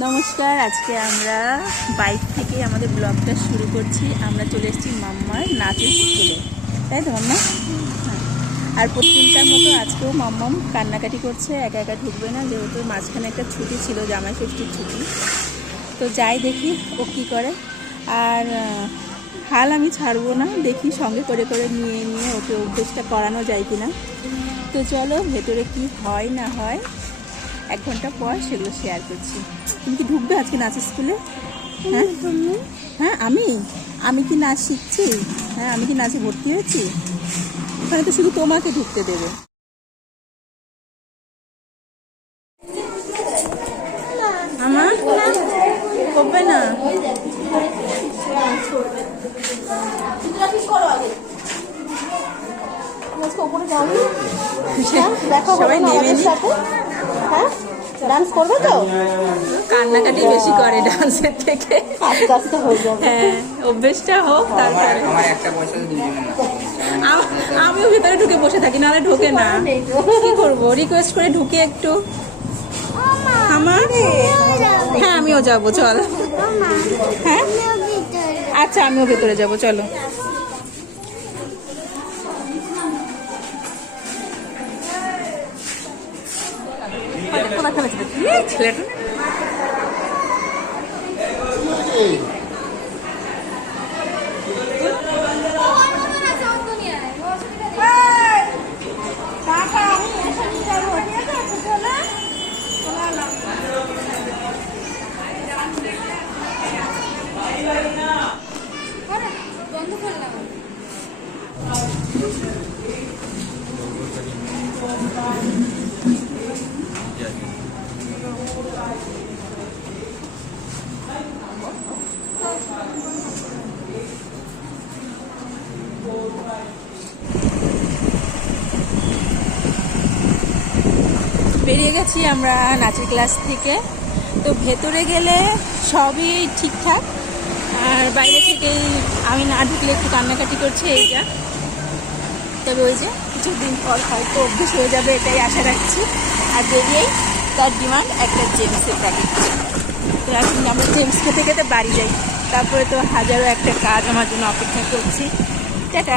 নমস্কার, আজকে আমরা বাইক থেকে আমাদের ব্লগটা শুরু করছি। আমরা চলে এসেছি মাম্মার নাচের স্কুলে, তাই তো মাম্মা? হ্যাঁ। আর প্রতিদিনকার মতো আজকেও মাম্মাম কান্নাকাটি করছে, একা একা ঢুকবে না, যেহেতু মাঝখানে একটা ছুটি ছিল, জামাই ষষ্ঠীর ছুটি। তো যাই দেখি ও কী করে। আর হাল আমি ছাড়বো না, দেখি সঙ্গে করে করে নিয়ে নিয়ে ওকে অভ্যেসটা করানো যায় কি না। তো চলো ভেতরে কি হয় না হয় 1 ঘন্টা পর সেগুলো শেয়ার করছি। তুমি কি ঢুকবে আজকে নাচের স্কুলে? হ্যাঁ হ্যাঁ, আমি কি নাচ শিখছি? হ্যাঁ, আমি কি নাচে ভর্তি হয়েছি? ওখানে তো শুধু তোমাকে ঢুকতে দেবে। আমার করবে না। সবাই নেমে নি। হ্যাঁ, ডান্স করবে তো? কান্নাকাটি বেশি করে ডান্সের থেকে। আস্তে আস্তে হয়ে যাবে। হ্যাঁ, অভ্যেসটা হোক তারপরে। আমিও ভিতরে ঢুকে বসে থাকি, নাহলে ঢোকে না। কি করবো, রিকোয়েস্ট করে ঢুকে একটু। আমার হ্যাঁ, আমিও যাবো, চল। হ্যাঁ আচ্ছা, আমিও ভেতরে যাবো, চলো। ছেলেটা বেরিয়ে গেছি আমরা নাচের ক্লাস থেকে। তো ভেতরে গেলে সবই ঠিকঠাক, আর বাইরে থেকেই আমি না ঢুকলে একটু কান্নাকাটি করছে এইটা। তবে ওই যে কিছুদিন পর হয়তো অভ্যেস হয়ে যাবে, এটাই আশা রাখছি। আর বেরিয়েই তার ডিমান্ড একটা জেমসের প্যাকেট। তো এখন আমরা জেমস খেতে খেতে বাড়ি যাই, তারপরে তো হাজারো একটা কাজ আমার জন্য অপেক্ষা করছি। টাটা।